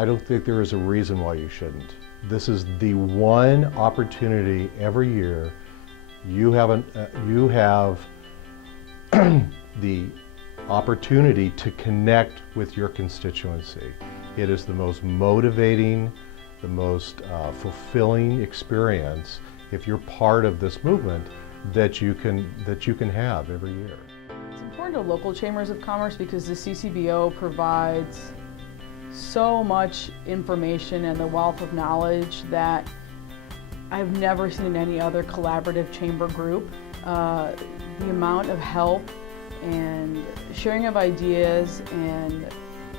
I don't think there is a reason why you shouldn't. This is the one opportunity every year you have the opportunity to connect with your constituency. It is the most motivating, the most fulfilling experience if you're part of this movement that you can have every year. It's important to local chambers of commerce because the CCBO provides so much information and the wealth of knowledge that I've never seen in any other collaborative chamber group. The amount of help and sharing of ideas and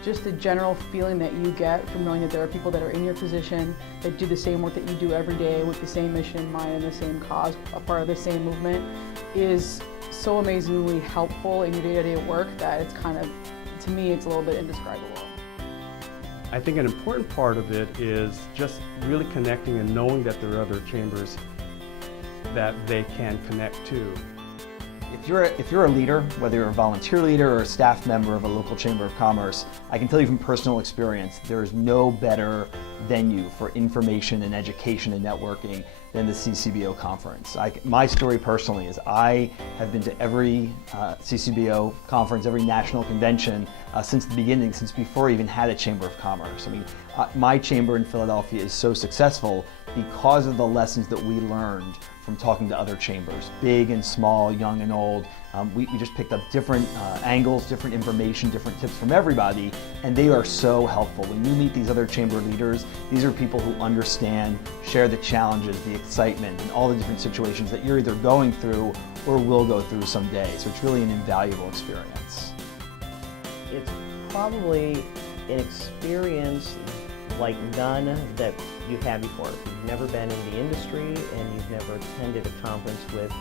just the general feeling that you get from knowing that there are people that are in your position that do the same work that you do every day with the same mission in mind and the same cause, a part of the same movement, is so amazingly helpful in your day-to-day work that it's kind of, to me, it's a little bit indescribable. I think an important part of it is just really connecting and knowing that there are other chambers that they can connect to. If you're a leader, whether you're a volunteer leader or a staff member of a local chamber of commerce, I can tell you from personal experience, there is no better venue for information and education and networking than the CCBO conference. My story personally is I have been to every CCBO conference, every national convention since the beginning, since before I even had a chamber of commerce. I mean, my chamber in Philadelphia is so successful because of the lessons that we learned from talking to other chambers, big and small, young and old. We just picked up different angles, different information, different tips from everybody, and they are so helpful. When you meet these other chamber leaders, these are people who understand, share the challenges, the excitement, and all the different situations that you're either going through or will go through someday. So it's really an invaluable experience. It's probably an experience like none that you've had before. If you've never been in the industry and you've never attended a conference with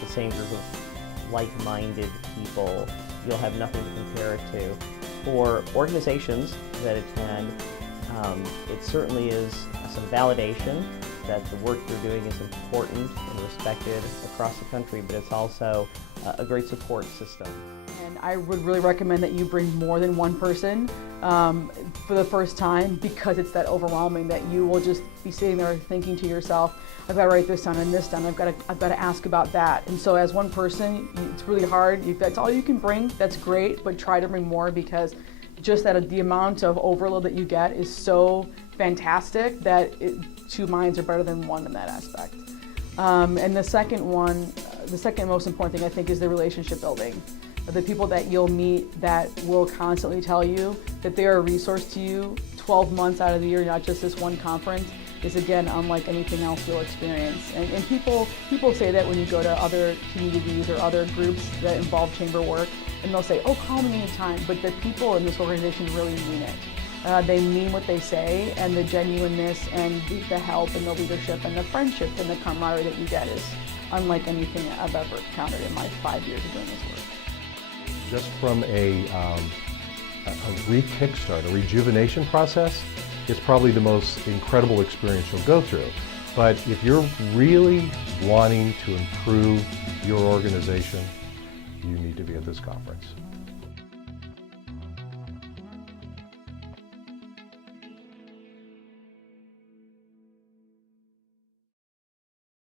the same group of like-minded people, you'll have nothing to compare it to. For organizations that attend, it certainly is some validation that the work you're doing is important and respected across the country, but it's also a great support system. And I would really recommend that you bring more than one person for the first time, because it's that overwhelming that you will just be sitting there thinking to yourself, I've got to write this down and this down, I've got to ask about that. And so as one person, it's really hard. If that's all you can bring, that's great, but try to bring more, because just that the amount of overload that you get is so fantastic that two minds are better than one in that aspect. And the second most important thing I think is the relationship building. The people that you'll meet that will constantly tell you that they are a resource to you 12 months out of the year, not just this one conference, is again unlike anything else you'll experience. And people say that when you go to other communities or other groups that involve chamber work, and they'll say, oh, call me anytime, but the people in this organization really mean it. They mean what they say, and the genuineness and the help and the leadership and the friendship and the camaraderie that you get is unlike anything I've ever encountered in my 5 years of doing this work. Just from a re-kickstart, a rejuvenation process, it's probably the most incredible experience you'll go through. But if you're really wanting to improve your organization, you need to be at this conference.